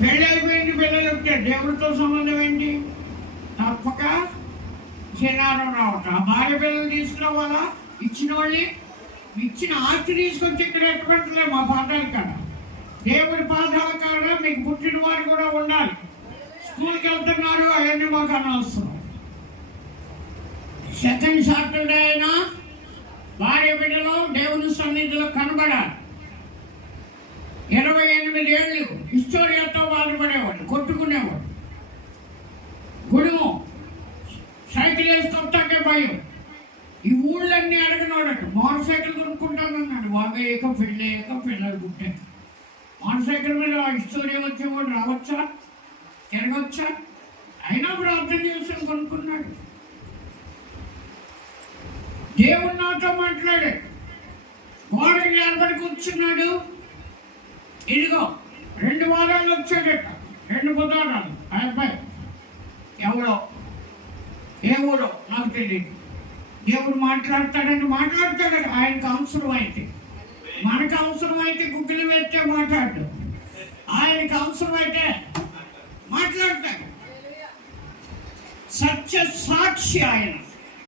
పెళ్ళి అయిపోయింది పిల్లలు ఉంటే దేవుడితో సంబంధం ఏంటి? తప్పక శనివారం రావటం. ఆ భార్య పిల్లలు తీసుకురావాలా? ఇచ్చిన వాళ్ళని ఇచ్చిన ఆస్తి తీసుకొచ్చి ఇక్కడ ఎట్టుకుంటలే మా పాదాల కాడ. దేవుడి పాదాల కాడ మీకు పుట్టిన వారు కూడా ఉండాలి. స్కూల్కి వెళ్తున్నారు అవన్నీ మాకు అనవసరం. సెకండ్ సాటర్డే అయినా భార్య బిడ్డలు దేవుని సన్నిధిలో కనబడాలి. ఇరవై ఎనిమిది ఏళ్ళు హిస్టోరియాతో బాధపడేవాడు కొట్టుకునేవాడు. గుడుము సైకిల్ వేసుకొస్తాకే భయం. ఈ ఊళ్ళన్నీ అడగనోడట మోటార్ సైకిల్ కొనుక్కుంటానన్నాడు. వాగయ్యాక పెళ్ళయ్యాక పిల్లలు పుట్టాక మోటార్ సైకిల్ మీద హిస్టోరియా వచ్చేవాడు రావచ్చా? తిరగచ్చా? అయినా ప్రార్థన చేసుకుని కొనుక్కున్నాడు. దేవుడు నాతో మాట్లాడాడు. గోడకి ఏర్పడి కూర్చున్నాడు ఇదిగో రెండు వారాలు వచ్చాడట రెండు బుధవారాలు ఆ అబ్బాయి ఎవడో? ఏ ఊరో? నాకు తెలియదు దేవుడు మాట్లాడతాడని మాట్లాడతాడు. ఆయనకు అవసరం అయితే మనకు అవసరం అయితే గుగ్గిలి పెడితే మాట్లాడు. ఆయనకు అవసరం అయితే మాట్లాడతాడు. సత్య సాక్షి ఆయన.